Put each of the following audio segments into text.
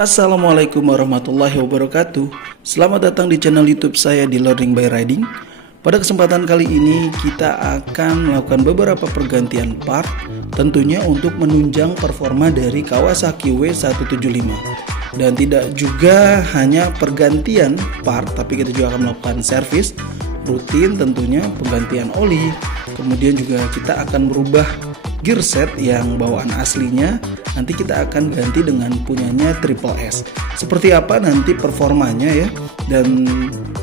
Assalamualaikum warahmatullahi wabarakatuh. Selamat datang di channel YouTube saya di Learning by Riding. Pada kesempatan kali ini kita akan melakukan beberapa pergantian part, tentunya untuk menunjang performa dari Kawasaki W175. Dan tidak juga hanya pergantian part, tapi kita juga akan melakukan servis rutin, tentunya penggantian oli. Kemudian juga kita akan merubah gear set yang bawaan aslinya, nanti kita akan ganti dengan punyanya Triple S. Seperti apa nanti performanya ya, dan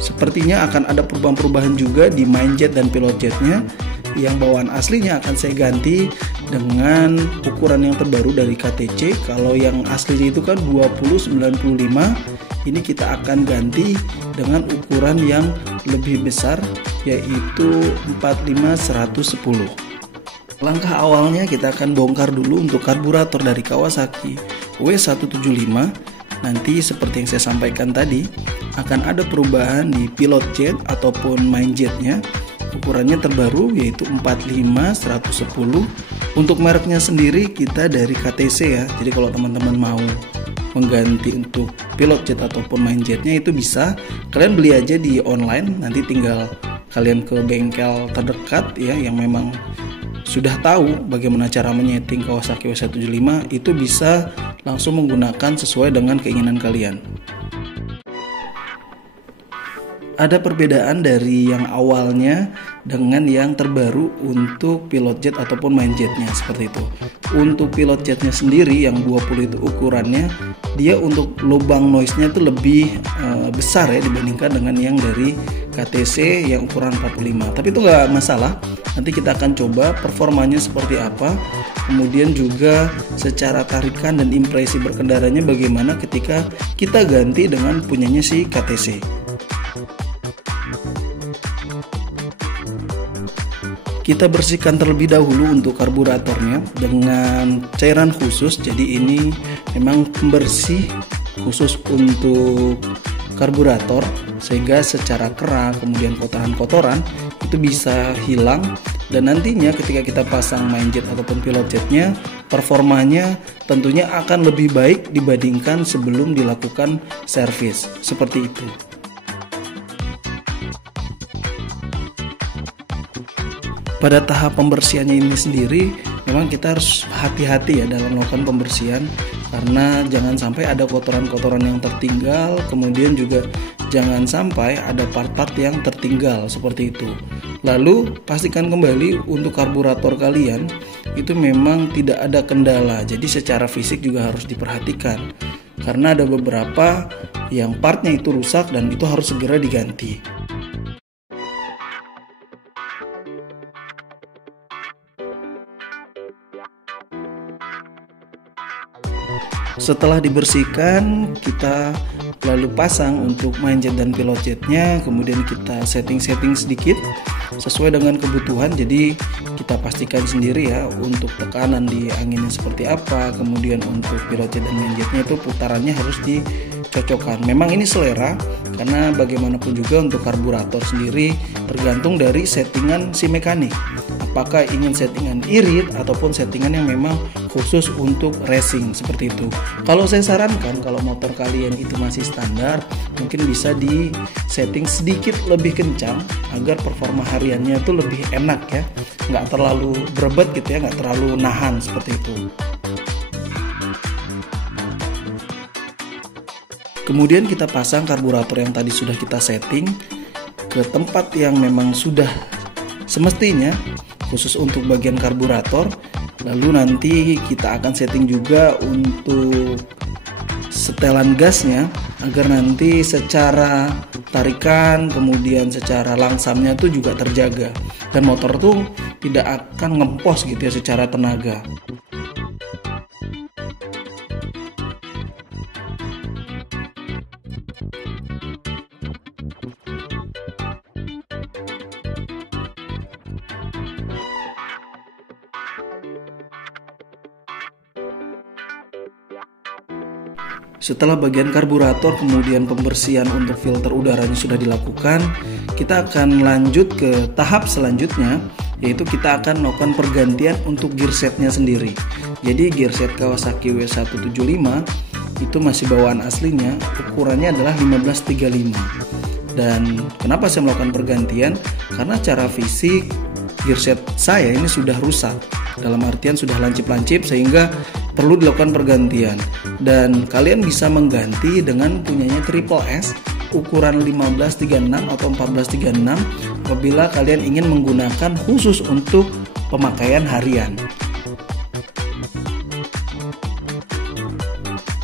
sepertinya akan ada perubahan-perubahan juga di main jet dan pilot jetnya. Yang bawaan aslinya akan saya ganti dengan ukuran yang terbaru dari KTC. Kalau yang aslinya itu kan 2095, ini kita akan ganti dengan ukuran yang lebih besar, yaitu 45110. Langkah awalnya kita akan bongkar dulu untuk karburator dari Kawasaki W175. Nanti seperti yang saya sampaikan tadi, akan ada perubahan di pilot jet ataupun main jetnya. Ukurannya terbaru yaitu 45110. Untuk mereknya sendiri kita dari KTC ya. Jadi kalau teman-teman mau mengganti untuk pilot jet ataupun main jetnya itu bisa. Kalian beli aja di online, nanti tinggal kalian ke bengkel terdekat ya yang memang sudah tahu bagaimana cara menyeting Kawasaki W175, itu bisa langsung menggunakan sesuai dengan keinginan kalian. Ada perbedaan dari yang awalnya dengan yang terbaru untuk pilot jet ataupun main jetnya seperti itu. Untuk pilot jetnya sendiri yang 20 itu ukurannya, dia untuk lubang noise-nya itu lebih besar ya dibandingkan dengan yang dari KTC yang ukuran 45. Tapi itu nggak masalah. Nanti kita akan coba performanya seperti apa. Kemudian juga secara tarikan dan impresi berkendaranya bagaimana ketika kita ganti dengan punyanya si KTC. Kita bersihkan terlebih dahulu untuk karburatornya dengan cairan khusus. Jadi ini memang pembersih khusus untuk karburator, sehingga secara kerak kemudian kotoran-kotoran itu bisa hilang. Dan nantinya ketika kita pasang main jet ataupun pilot jetnya, performanya tentunya akan lebih baik dibandingkan sebelum dilakukan servis. Seperti itu. Pada tahap pembersihannya ini sendiri memang kita harus hati-hati ya dalam melakukan pembersihan, karena jangan sampai ada kotoran-kotoran yang tertinggal, kemudian juga jangan sampai ada part-part yang tertinggal seperti itu. Lalu pastikan kembali untuk karburator kalian itu memang tidak ada kendala, jadi secara fisik juga harus diperhatikan, karena ada beberapa yang partnya itu rusak dan itu harus segera diganti. Setelah dibersihkan, kita lalu pasang untuk main jet dan pilot jetnya, kemudian kita setting-setting sedikit sesuai dengan kebutuhan. Jadi kita pastikan sendiri ya untuk tekanan di anginnya seperti apa, kemudian untuk pilot jet dan main jetnya itu putarannya harus dicocokkan. Memang ini selera, karena bagaimanapun juga untuk karburator sendiri tergantung dari settingan si mekanik. Apakah ingin settingan irit ataupun settingan yang memang khusus untuk racing seperti itu. Kalau saya sarankan, kalau motor kalian itu masih standar, mungkin bisa di setting sedikit lebih kencang agar performa hariannya itu lebih enak ya, nggak terlalu berebet gitu ya, nggak terlalu nahan seperti itu. Kemudian kita pasang karburator yang tadi sudah kita setting ke tempat yang memang sudah semestinya khusus untuk bagian karburator. Lalu nanti kita akan setting juga untuk setelan gasnya agar nanti secara tarikan kemudian secara langsamnya itu juga terjaga dan motor tuh tidak akan ngempos gitu ya secara tenaga. Setelah bagian karburator kemudian pembersihan untuk filter udaranya sudah dilakukan, kita akan lanjut ke tahap selanjutnya, yaitu kita akan melakukan pergantian untuk gear setnya sendiri. Jadi gear set Kawasaki W175 itu masih bawaan aslinya, ukurannya adalah 1535. Dan kenapa saya melakukan pergantian? Karena cara fisik gearset saya ini sudah rusak, dalam artian sudah lancip-lancip, sehingga perlu dilakukan pergantian. Dan kalian bisa mengganti dengan punyanya Triple S ukuran 1536 atau 1436 apabila kalian ingin menggunakan khusus untuk pemakaian harian.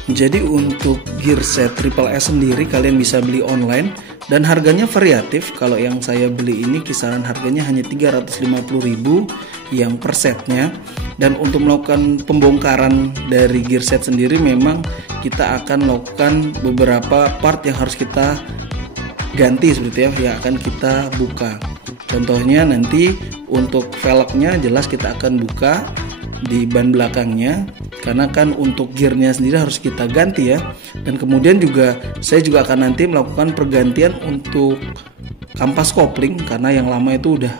Jadi untuk gearset Triple S sendiri kalian bisa beli online dan harganya variatif. Kalau yang saya beli ini kisaran harganya hanya 350.000 yang per setnya. Dan untuk melakukan pembongkaran dari gearset sendiri memang kita akan melakukan beberapa part yang harus kita ganti seperti yang akan kita buka. Contohnya nanti untuk velgnya jelas kita akan buka di ban belakangnya, karena kan untuk gearnya sendiri harus kita ganti ya. Dan kemudian juga saya juga akan nanti melakukan pergantian untuk kampas kopling, karena yang lama itu udah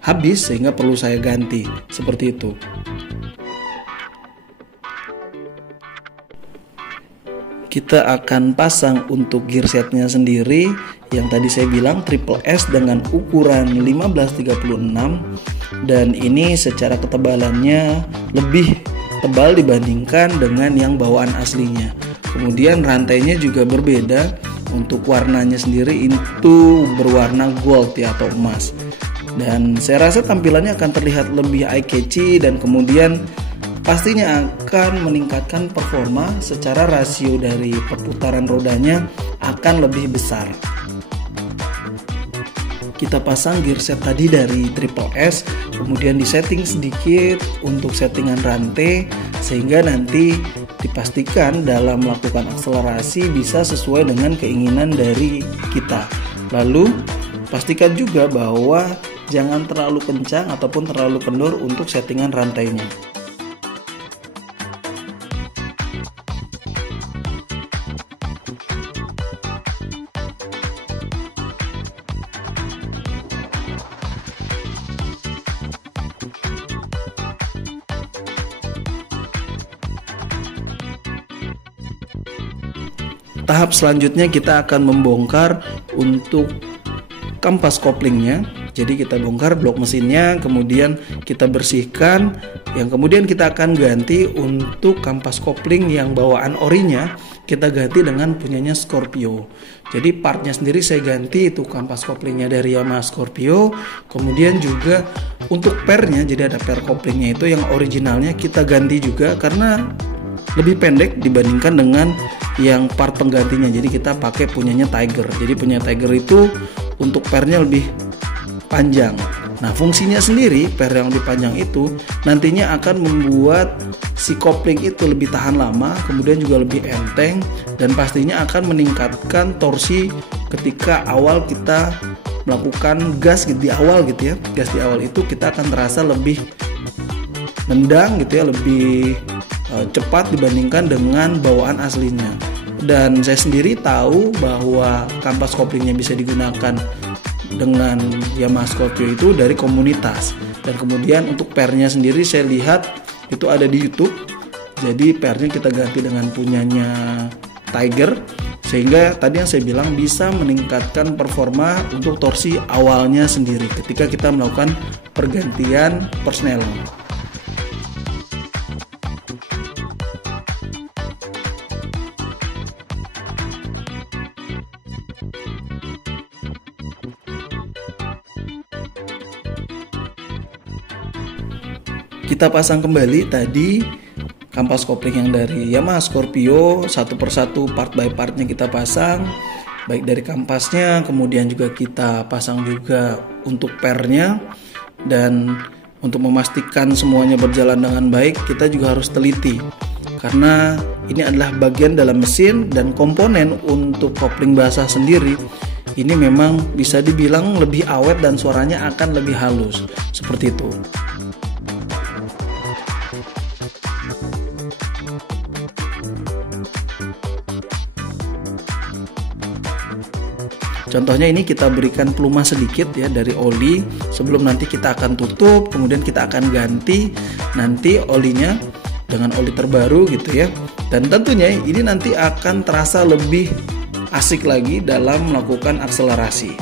habis sehingga perlu saya ganti, seperti itu. Kita akan pasang untuk gearsetnya sendiri yang tadi saya bilang Triple S dengan ukuran 1536, dan ini secara ketebalannya lebih tebal dibandingkan dengan yang bawaan aslinya. Kemudian rantainya juga berbeda, untuk warnanya sendiri itu berwarna gold ya, atau emas. Dan saya rasa tampilannya akan terlihat lebih eye catchy, dan kemudian pastinya akan meningkatkan performa secara rasio dari perputaran rodanya akan lebih besar. Kita pasang gearset tadi dari Triple S, kemudian disetting sedikit untuk settingan rantai sehingga nanti dipastikan dalam melakukan akselerasi bisa sesuai dengan keinginan dari kita. Lalu pastikan juga bahwa jangan terlalu kencang ataupun terlalu kendor untuk settingan rantainya. Tahap selanjutnya kita akan membongkar untuk kampas koplingnya. Jadi kita bongkar blok mesinnya, kemudian kita bersihkan, yang kemudian kita akan ganti untuk kampas kopling yang bawaan orinya kita ganti dengan punyanya Scorpio. Jadi partnya sendiri saya ganti, itu kampas koplingnya dari Yamaha Scorpio. Kemudian juga untuk pernya, jadi ada per koplingnya itu yang originalnya kita ganti juga karena lebih pendek dibandingkan dengan yang part penggantinya. Jadi kita pakai punyanya Tiger. Jadi punya Tiger itu untuk pernya lebih panjang. Nah, fungsinya sendiri per yang lebih panjang itu nantinya akan membuat si kopling itu lebih tahan lama, kemudian juga lebih enteng, dan pastinya akan meningkatkan torsi ketika awal kita melakukan gas di awal gitu ya. Gas di awal itu kita akan terasa lebih nendang gitu ya, lebih cepat dibandingkan dengan bawaan aslinya. Dan saya sendiri tahu bahwa kampas koplingnya bisa digunakan dengan Yamaha Scorpio itu dari komunitas. Dan kemudian untuk pernya sendiri saya lihat itu ada di YouTube. Jadi pernya kita ganti dengan punyanya Tiger, sehingga tadi yang saya bilang bisa meningkatkan performa untuk torsi awalnya sendiri ketika kita melakukan pergantian persneling. Kita pasang kembali tadi kampas kopling yang dari Yamaha Scorpio, satu persatu part by partnya kita pasang, baik dari kampasnya, kemudian juga kita pasang juga untuk pernya. Dan untuk memastikan semuanya berjalan dengan baik, kita juga harus teliti karena ini adalah bagian dalam mesin, dan komponen untuk kopling basah sendiri ini memang bisa dibilang lebih awet dan suaranya akan lebih halus, seperti itu. Contohnya ini kita berikan pelumas sedikit ya dari oli sebelum nanti kita akan tutup, kemudian kita akan ganti nanti olinya dengan oli terbaru gitu ya. Dan tentunya ini nanti akan terasa lebih asik lagi dalam melakukan akselerasi.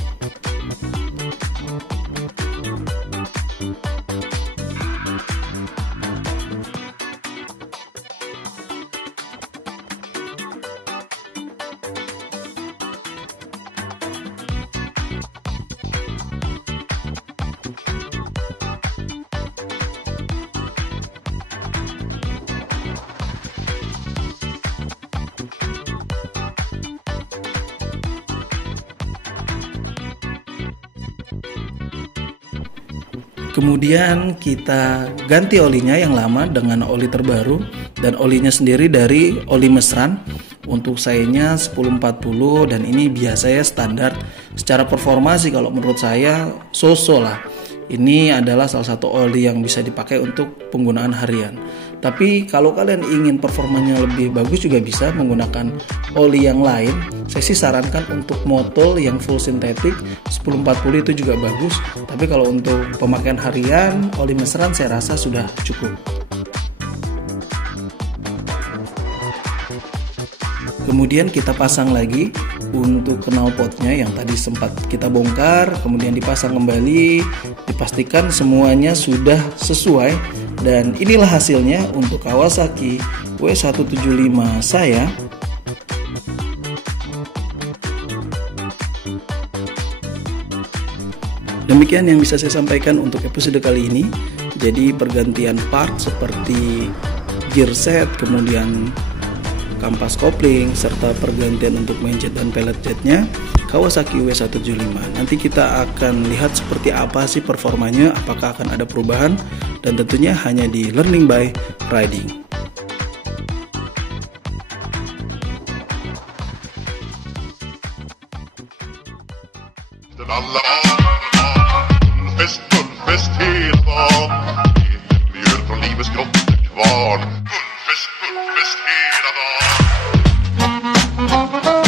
Kemudian kita ganti olinya yang lama dengan oli terbaru, dan olinya sendiri dari oli mesran. Untuk sayanya 1040, dan ini biasanya standar. Secara performa sih kalau menurut saya so-so lah. Ini adalah salah satu oli yang bisa dipakai untuk penggunaan harian. Tapi kalau kalian ingin performanya lebih bagus juga bisa menggunakan oli yang lain. Saya sih sarankan untuk motol yang full sintetik 1040 itu juga bagus. Tapi kalau untuk pemakaian harian, oli mesran saya rasa sudah cukup. Kemudian kita pasang lagi untuk knalpotnya yang tadi sempat kita bongkar, kemudian dipasang kembali, dipastikan semuanya sudah sesuai, dan inilah hasilnya untuk Kawasaki W175 saya. Demikian yang bisa saya sampaikan untuk episode kali ini. Jadi pergantian part seperti gear set, kemudian kampas kopling, serta pergantian untuk main jet dan pellet jetnya Kawasaki W175. Nanti kita akan lihat seperti apa sih performanya, apakah akan ada perubahan, dan tentunya hanya di Learning by Riding. Gullfest hela dagen, mjöl från livets grottekvarn. Gullfest hela dagen.